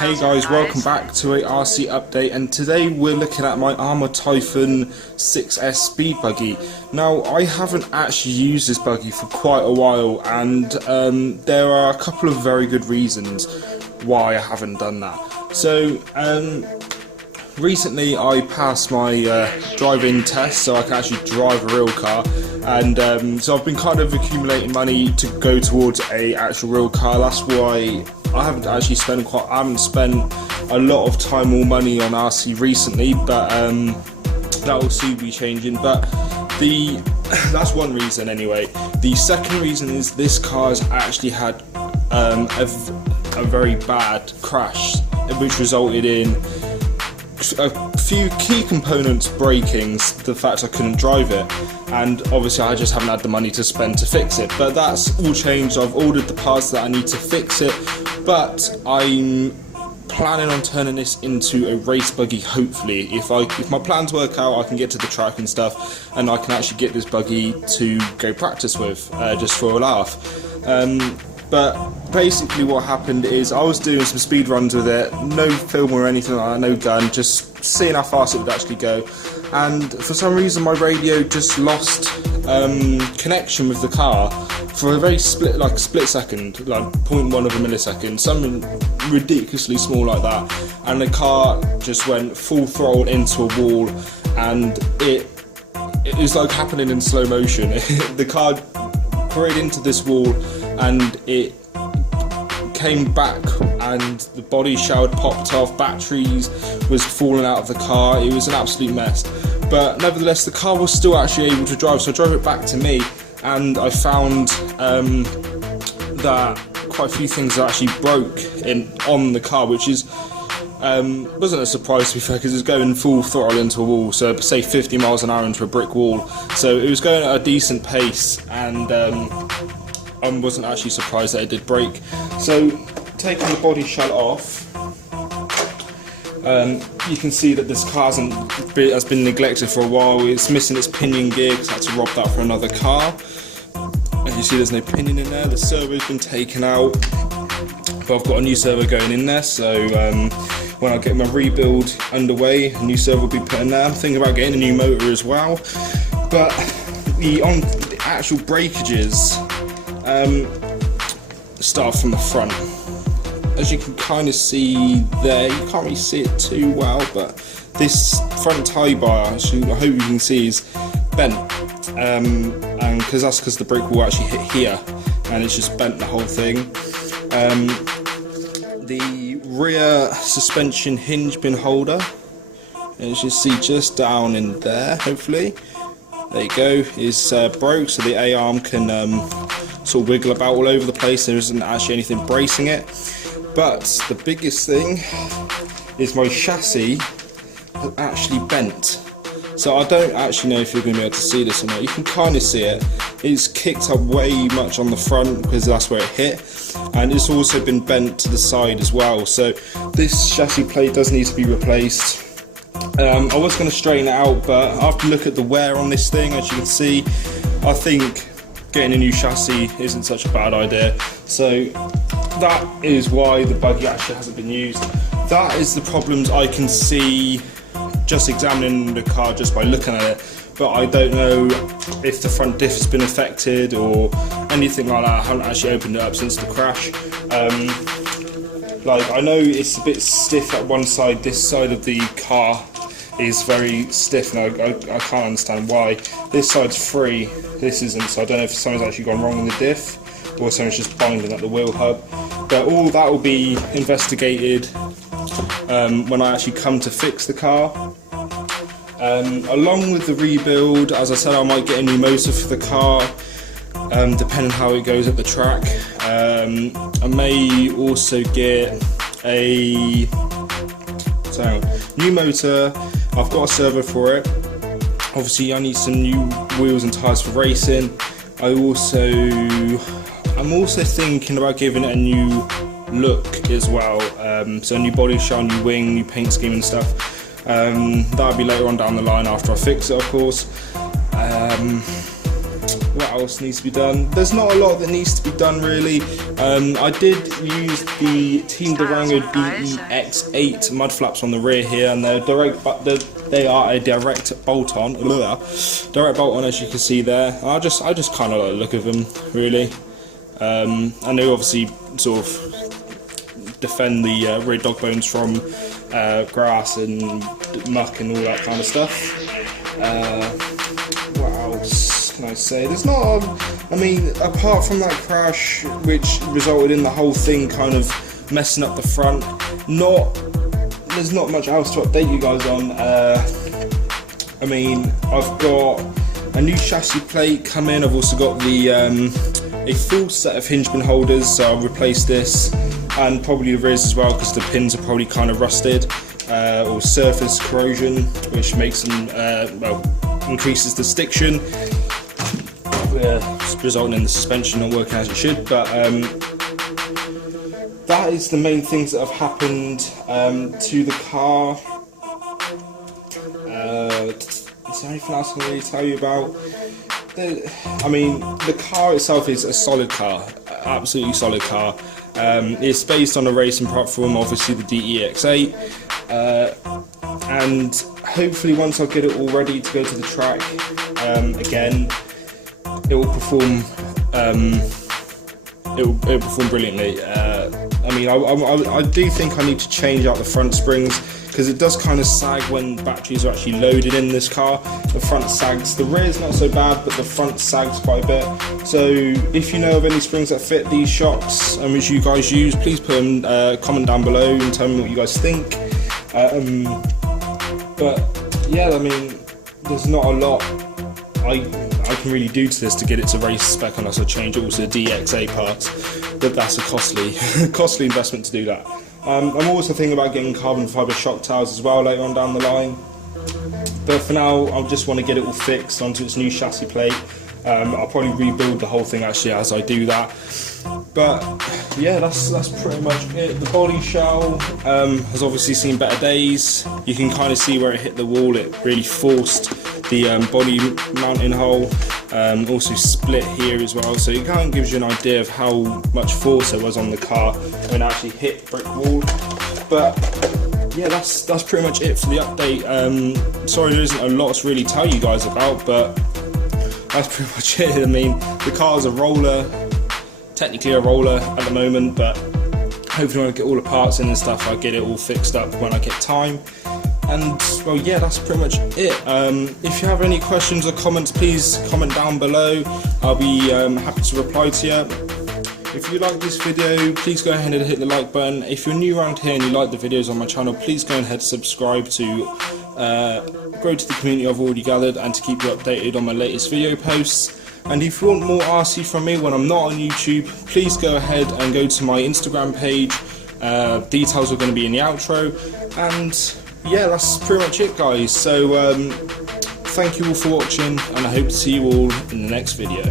Hey guys, welcome back to a RC update, and today we're looking at my Arrma Typhon 6S speed buggy. Now, I haven't actually used this buggy for quite a while, and there are a couple of very good reasons why I haven't done that. So, recently I passed my driving test, so I can actually drive a real car, and so I've been kind of accumulating money to go towards a actual real car. That's why I haven't actually spent a lot of time or money on RC recently, but that will soon be changing. But that's one reason anyway. The second reason is this car has actually had a very bad crash, which resulted in a few key components breaking, the fact I couldn't drive it, and obviously I just haven't had the money to spend to fix it. But that's all changed. I've ordered the parts that I need to fix it, but I'm planning on turning this into a race buggy. Hopefully, if my plans work out, I can get to the track and stuff, and I can actually get this buggy to go practice with, just for a laugh. But basically what happened is I was doing some speed runs with it, no film or anything like that, no gun, just seeing how fast it would actually go. And for some reason my radio just lost connection with the car for a very split second, like 0.1 of a millisecond, something ridiculously small like that. And the car just went full throttle into a wall, and it was like happening in slow motion. The car careened into this wall, and it came back, and the body shell had popped off, batteries was falling out of the car. It was an absolute mess, but nevertheless the car was still actually able to drive, so I drove it back to me, and I found that quite a few things actually broke on the car, which is wasn't a surprise to be fair, because it was going full throttle into a wall, so say 50 miles an hour into a brick wall, so it was going at a decent pace, and I wasn't actually surprised that it did break. So, taking the body shell off, you can see that this car has been neglected for a while. It's missing its pinion gear because I had to rob that for another car. As you see, there's no pinion in there. The servo's been taken out, but I've got a new servo going in there, so when I get my rebuild underway, a new servo will be put in there. I'm thinking about getting a new motor as well. But the actual breakages start from the front. As you can kind of see there, you can't really see it too well, but this front tie bar, actually, I hope you can see, is bent, and because the brake will actually hit here, and it's just bent the whole thing. The rear suspension hinge pin holder, as you see just down in there, hopefully, there you go, is broke, so the A-arm can sort of wiggle about all over the place. There isn't actually anything bracing it. But the biggest thing is my chassis has actually bent. So I don't actually know if you're going to be able to see this or not. You can kind of see it. It's kicked up way much on the front because that's where it hit, and it's also been bent to the side as well. So this chassis plate does need to be replaced. I was going to straighten it out, but after a look at the wear on this thing, as you can see, I think getting a new chassis isn't such a bad idea. So that is why the buggy actually hasn't been used. That is the problems I can see just examining the car just by looking at it, but I don't know if the front diff has been affected or anything like that. I haven't actually opened it up since the crash. Like, I know it's a bit stiff at one side. This side of the car is very stiff, and I can't understand why. This side's free, this isn't, so I don't know if something's actually gone wrong with the diff or something's just binding at the wheel hub. But all that will be investigated when I actually come to fix the car. Along with the rebuild, as I said, I might get a new motor for the car, depending how it goes at the track. I may also get a new motor. I've got a servo for it. Obviously I need some new wheels and tyres for racing. I'm also thinking about giving it a new look as well. So a new body shell, new wing, new paint scheme and stuff. That'll be later on down the line after I fix it, of course. what else needs to be done? There's not a lot that needs to be done really. I did use the Team Durango DEX8 mud flaps on the rear here, and they're direct, but they are a direct bolt on, as you can see there. I just kind of like the look of them really, and they obviously sort of defend the rear dog bones from grass and muck and all that kind of stuff. What else can I say? There's not, I mean, apart from that crash which resulted in the whole thing kind of messing up the front, there's not much else to update you guys on. I mean, I've got a new chassis plate coming. I've also got the a full set of hinge pin holders, so I'll replace this, and probably the rears as well, because the pins are probably kind of rusted, or surface corrosion, which makes them increases the stiction, resulting in the suspension not working as it should. But that is the main things that have happened to the car. Is there anything else I can really tell you about? I mean, the car itself is a solid car, absolutely solid car. It's based on a racing platform, obviously the DEX8, and hopefully once I get it all ready to go to the track again, it will perform. It will perform brilliantly. I mean, I do think I need to change out the front springs, because it does kind of sag when batteries are actually loaded in this car. The front sags, the rear is not so bad, but the front sags quite a bit. So if you know of any springs that fit these shocks and which you guys use, please put them, comment down below and tell me what you guys think. But yeah, I mean, there's not a lot I can really do to this to get it to race spec unless I change also the DEX8 parts, but that's a costly investment to do that. I'm also thinking about getting carbon fibre shock towers as well later on down the line, but for now I just want to get it all fixed onto its new chassis plate. I'll probably rebuild the whole thing actually as I do that. But yeah, that's pretty much it. The body shell has obviously seen better days. You can kind of see where it hit the wall. It really forced the body mounting hole. Also split here as well, so it kind of gives you an idea of how much force there was on the car when it actually hit brick wall. But yeah, that's pretty much it for the update. Sorry there isn't a lot to really tell you guys about, but that's pretty much it. I mean, the car is a roller, technically a roller at the moment, but hopefully when I get all the parts in and stuff, I'll get it all fixed up when I get time. And well, yeah, that's pretty much it. If you have any questions or comments, please comment down below. I'll be happy to reply to you. If you like this video, please go ahead and hit the like button. If you're new around here and you like the videos on my channel, please go ahead and subscribe to grow to the community I've already gathered and to keep you updated on my latest video posts. And if you want more RC from me when I'm not on YouTube, please go ahead and go to my Instagram page. Details are going to be in the outro. And yeah, that's pretty much it, guys. So thank you all for watching, and I hope to see you all in the next video.